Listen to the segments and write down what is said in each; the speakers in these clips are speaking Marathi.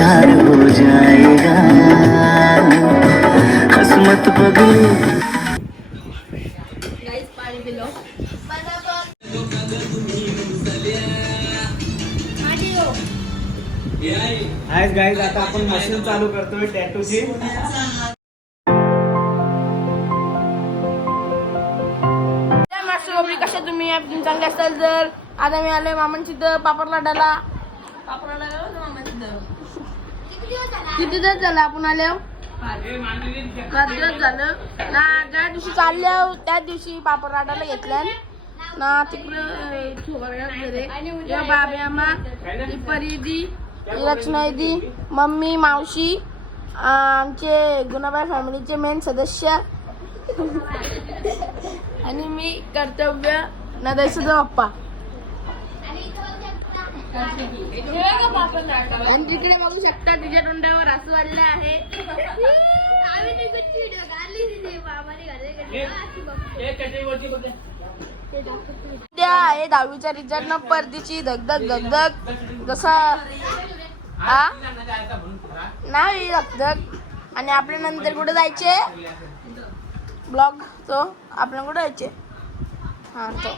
प्यार हो जाएगा। हसमत पगली। आहेस गाईज आता आपण मशीन चालू करतोय टॅटूची मास्टर कशा तुम्ही चांगले असाल तर? आता मी आलोय मामांची इथं पापड लाटायला किती दिवस झाला आपण आले? पाच दिवस झालं. ना ज्या दिवशी चालले आहो, त्या दिवशी पापड लाटायला घेतल्या. ना तिकडे बाबे आम्हा ही परिदी रचनादी मम्मी मावशी आमचे गुणाबाई फॅमिलीचे मेन सदस्य. आणि मी कर्तव्य नदैसुद्धा बाप्पा. आणि तिकडे बघू शकता तिच्या तोंडावर हसू आलेलं आहे. त्या आहे दहावीच्या रिझल्ट न परतीची धगधग धगधग. जसा आ? नाही धगधग. आणि आपल्या नंतर कुठे जायचे? ब्लॉग तो. आपल्या कुठे जायचे? हा तो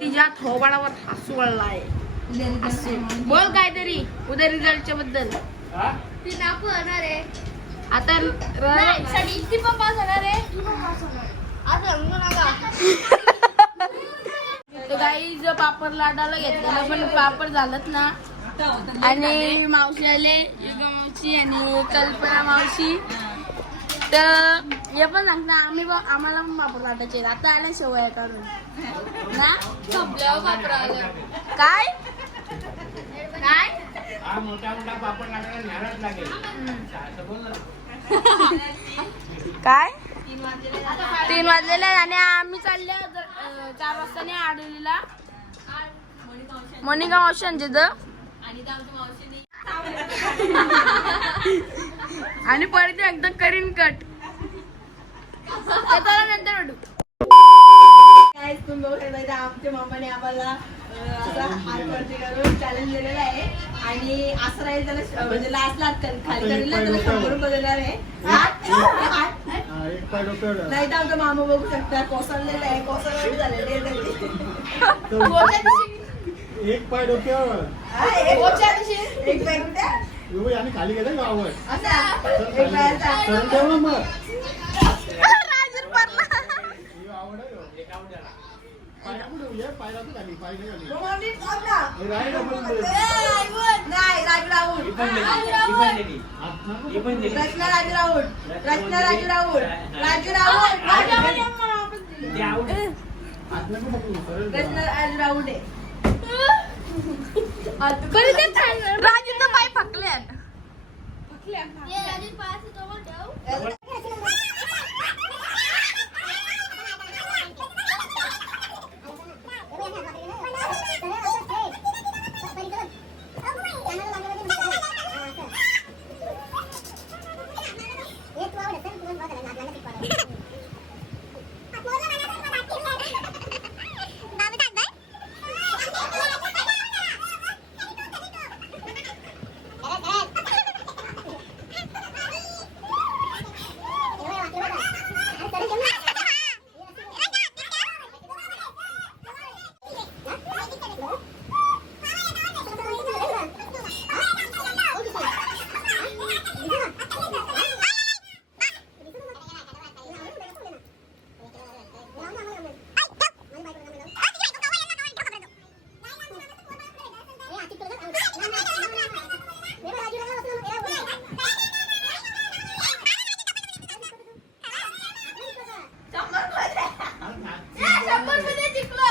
तिच्या थोबाडावर हसू वळला आहे बोल काहीतरी उद्या रिझल्टच्या बद्दल. आता काही जो पापड लाटायला घेतलेला पण पापड झालंच ना. आणि मावशी आले युगा मावशी आणि कल्पना मावशी. तर हे पण सांगता आम्ही पण आम्हाला पण पापड लाटायचे आता आल्या शेवया काढून. ना? काय? काय? हा मोठा मोठा पापड लाटायला न्यायलाच लागेल. असं बोल ना. काय? तीन वाजलेले आहे आणि आम्ही चालले अं, चार वाजता नाही आडोलीला मोनिका मावशी तिथं आणि परत एकदा करीन कट. त्याला नंतर भेटू काहीच तुम्ही बघू शकता इथे आमच्या मामाने आम्हाला करून चॅलेंज दिलेला आहे. आणि असं राहील त्याला म्हणजे लास्ट लास्ट खाली करेल ना त्याला शंभर रुपये देणार आहे. हात- हात- एक पाय डोक्यावर. नाही तर आमचा मामा बघू शकता कोसळलेला आहे कोसळलेलं झालेलं आहे. एक पाय डोक्यावर. एक- एक पाय कुठे? खाली गेलं गावावर. असा. एक पायाचा. नाही राजू राऊत. रचना राजू राऊत रचना राजू राऊत राऊत हात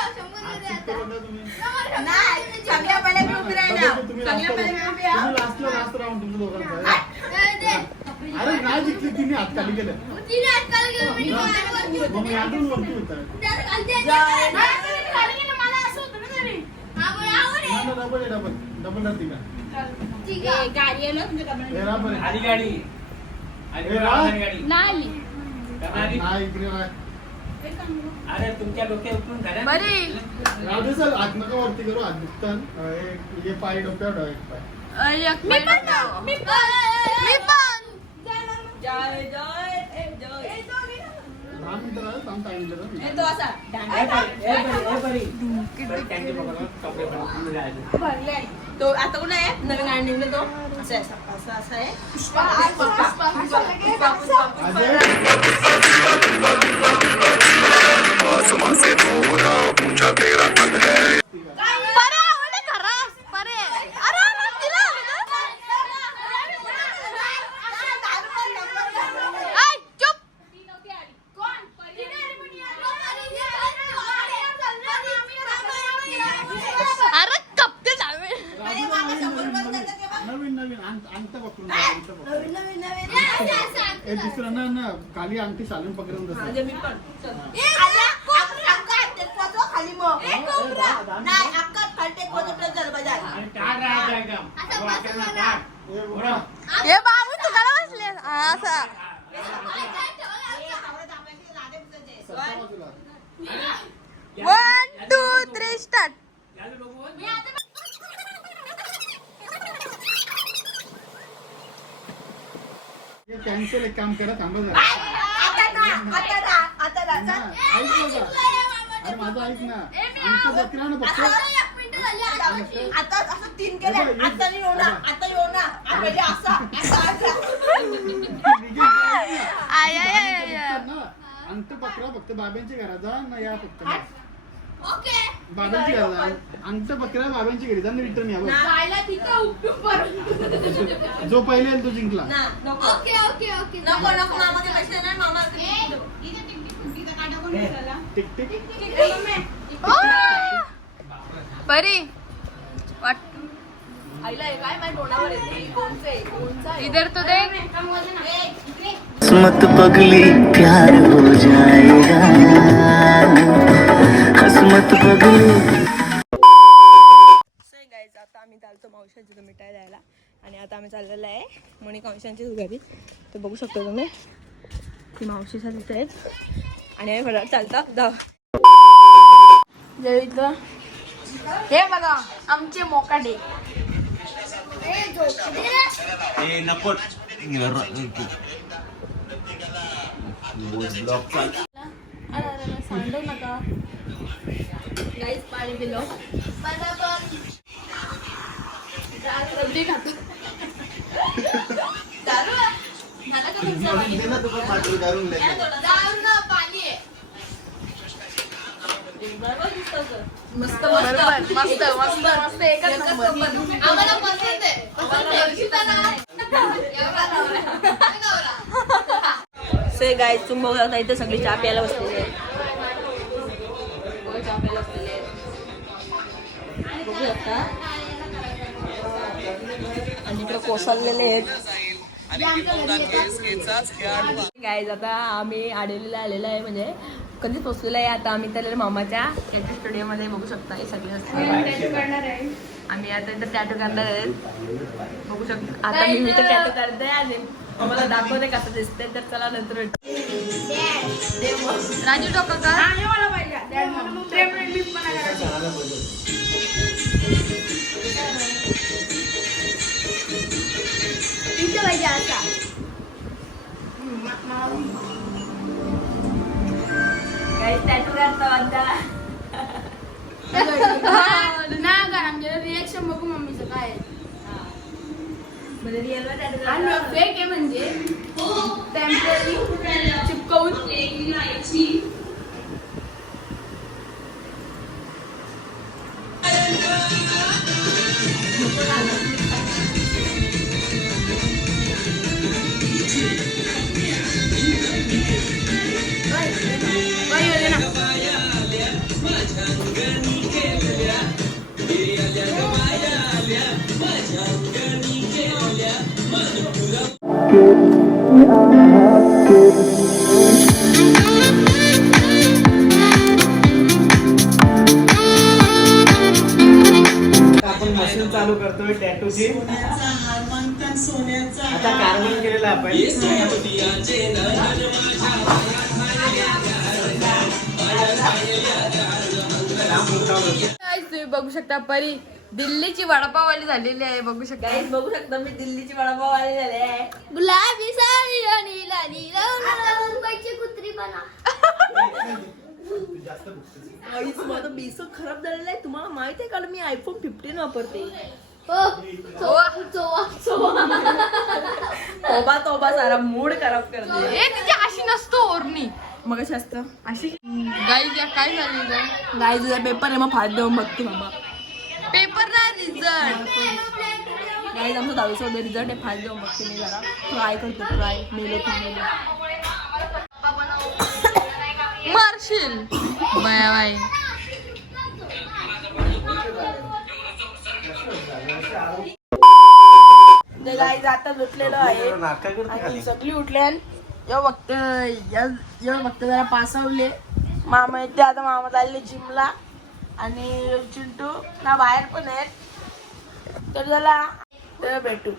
चिपकवलं ना तुम्ही. नाही चांगल्या पाण्यात मी उभी राहिला तुम्ही चांगल्या लास्ट पाण्यात मी उभी आहे. तुम्ही राहून तुमच्या दोघांचा अरे नाही जिंकली तिने हात खाली केलं मग मी अजून वरती होता डबल आहे डबल डबल राहते का? गाडी तुमच्या हे. आली गाडी. आली हे राहा. गाडी. नाही. करणारी हा, इकडे राहा. अरे तुमच्या डोक्यात उठून करा बरी. राहू सर हात नका वरती करू हात दुखतात हे पाय डोक्यावर ठेवा एक पाय. मी पण मी पण मी पण जय जय जय दहा मिनिटं राहिलं, थांब टाइम देतो ए, तो असा ए, कपडे जायचे. भरले तो आता कुठे आहे नवीन गाडी निघलं तो असं आहे असं असं असं आहे पुष्पा पुष्पा पुष्पा पुष्पा पुष्पा अजय परे आवडे खरं परे अरे अरे, तिला ऐ, चुप अरे कपते जावे नवीन नवीन अंग- अंगठा पकडून ठेवा, अंगठा पकडून. ए, दुसरं ना ना खाली अंगठी चालून पकडून बसा. हे. बाबू तुला बसले. हा, असं. One two three start cancel एक काम करा थांबा जरा. ना. ऐक ना जरा. अरे माझं ऐक ना. अंगठा पकडा ना फक्त आता असं तीन केले आता नाही येऊ ना आता येऊ ना आणि पहिले असा असा असा आय आय आय आय. अंगठ पकडा फक्त बाबांच्या घरात जा ना या फक्त. जा. अंगठ पकडा बाबांच्या घरी रिटर्न या बस. जो पहिले येईल तो जिंकला. ना नको. नको नको मामाचे पैसे नाही मामा टिक टिक. बरी. वाट. इधर तो देख. पगली प्यार हो जाएगा गाईज आता आम्ही चालतो मावशाची तिथं मिठाई द्यायला. आणि आता आम्ही चाललेलो आहे मणी मावशांचीच घरी. तर बघू शकतो तुम्ही ती मावशीच्या तिथे आहेत. आणि आम्ही फटाफट चालता. जाऊ. जे इथं. हे बघा आमचे मोकाडे नका गाईज पाणी पिलो रद्दी खातो दारू मला का तुमचं पाणी? दारू ना पाणी आहे. बरोबर दिसतं गं. मस्त बरोबर मस्त मस्त मस्त एकच एकच नंबर नंबर. आम्हाला पसंत आहे. पसंत आहे. गीता ना. एवढा नवरा. से गाय तुम्ही बघू शकता इथे सगळी चहा प्यायला बसलेली आहे शकता आणि इकडे कोसळलेले आहेत. गाईज आता आम्ही आलेलेला आलेला आहे म्हणजे कधी पोचलेलं आहे आता आम्ही तर मामाच्या टॅटू स्टुडिओमध्ये बघू शकता हे सगळे असते आम्ही आता इथं टॅटू करणार आहेत बघू शकता. आता मी इथं टॅटू करते आणि आम्हाला दाखवते कसं दिसते तर चला नंतर भेटू. राजू टोका का? Guys, tattoo करता म्हणता. ना का आमच्या रिएक्शन बघू मम्मीचं काय आहे. म्हणजे real वर tattoo आणि करता. फेक आहे म्हणजे टेंपररी चिपकवून मशीन चालू करतोय टॅटूची आता कार्बन केलेलं आपण. तुम्ही बघू शकता परी. दिल्लीची वडापाववाली झालेली आहे बघू शकता. गाईज बघू शकता मी दिल्लीची वडापाव आले झाले आहे. गुलाबी साडी आणि लाली मुंबईची कुत्री बना. माझं बेस खराब झालेलं आहे. तुम्हाला माहीत आहे का? मी आयफोन फिफ्टीन वापरते. हो चोवा चोवा. चोवा. तोबा तोबा सारा मूड खराब करते. हे तिची अशी नसतो ओरणी. मग कशी असतं. अशी गाई काय झाली गाईज तुझा पेपर आहे मग फाट बघते रिझल्ट गाईज आमचा दहावीचा वगैरे रिझल्ट आहे. देऊन बघते मी जरा ट्राय करतो ट्राय मेलो तर मेलो. मारशील. बाया बाई. गाईज आता लुटलेलो आहे. सगळी या या बघते जरा पासवले. मामा येते आता मामा चालले जिमला आणि चिंटू ना बाहेर पण आहेत. तर चला तर भेटू.